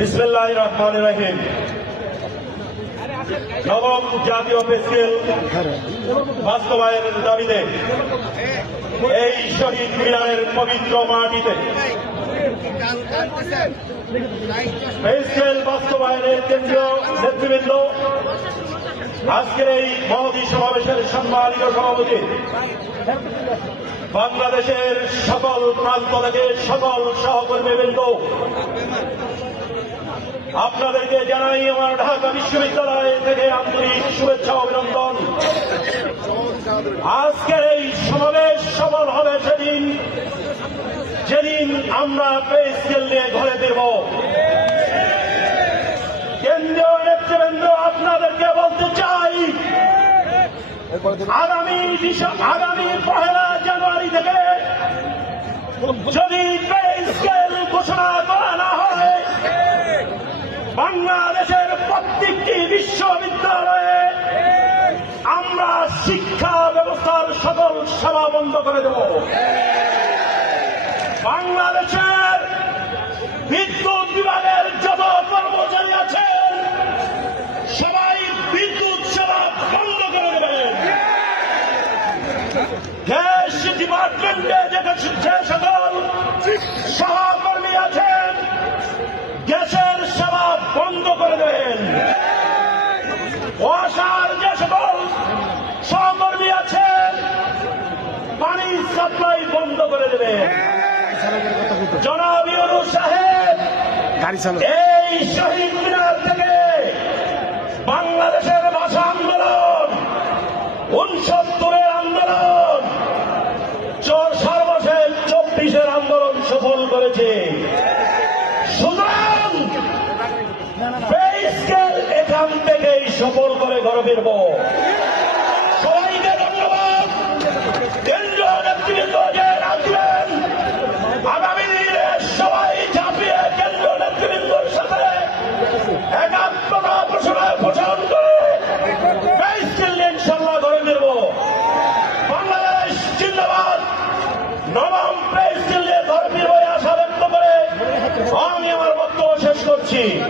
বিসমিল্লাহ রহমান রাহিম। নবম জাতীয় পেস্কেল বাস্তবায়নের দাবিতে এই শহীদ মিনারের পবিত্র মাটিতে পেস্কেল বাস্তবায়নের কেন্দ্রীয় নেতৃবৃন্দ, আজকের এই মহদী সমাবেশের সম্মানিত সভাপতি, বাংলাদেশের সকল প্রান্ত থেকে সকল সহকর্মীবৃন্দ আপনাদেরকে জানাই আমার ঢাকা বিশ্ববিদ্যালয় থেকে আন্তরিক শুভেচ্ছা অভিনন্দন। আজকের এই সমাবেশ সফল হবে সেদিন, যেদিন আমরা পে নিয়ে ঘরে দেব কেন্দ্রীয় নেতৃবৃন্দ, আপনাদেরকে বলতে চাই, আগামী আগামী পহেলা জানুয়ারি থেকে যদি পে স্কেল ঘোষণা করা না হয় বাংলাদেশের প্রত্যেকটি বিশ্ববিদ্যালয়ে আমরা শিক্ষা ব্যবস্থার সকল সেবা বন্ধ করে দেব। বাংলাদেশের বিদ্যুৎ বিভাগের যত কর্মচারী আছে, সবাই বিদ্যুৎ সেবা বন্ধ করে দেবেন গ্যাস ডিপার্টমেন্টে যে যে সকল সহকর্মী আছেন গ্যাসের সেবা বন্ধ করে দেবেন ওয়াসার যে সকল সহকর্মী আছেন সাপ্লাই বন্ধ করে দেবেন জনাব ইউনুস সাহেব এই শহীদ মিনার থেকে বাংলাদেশের ভাষা আন্দোলন উনসত্তরের আন্দোলন সর্বশেষ চব্বিশের আন্দোলন সফল করেছে। সুতরাং এখান থেকেই সফল করে ঘরে ফিরব チ。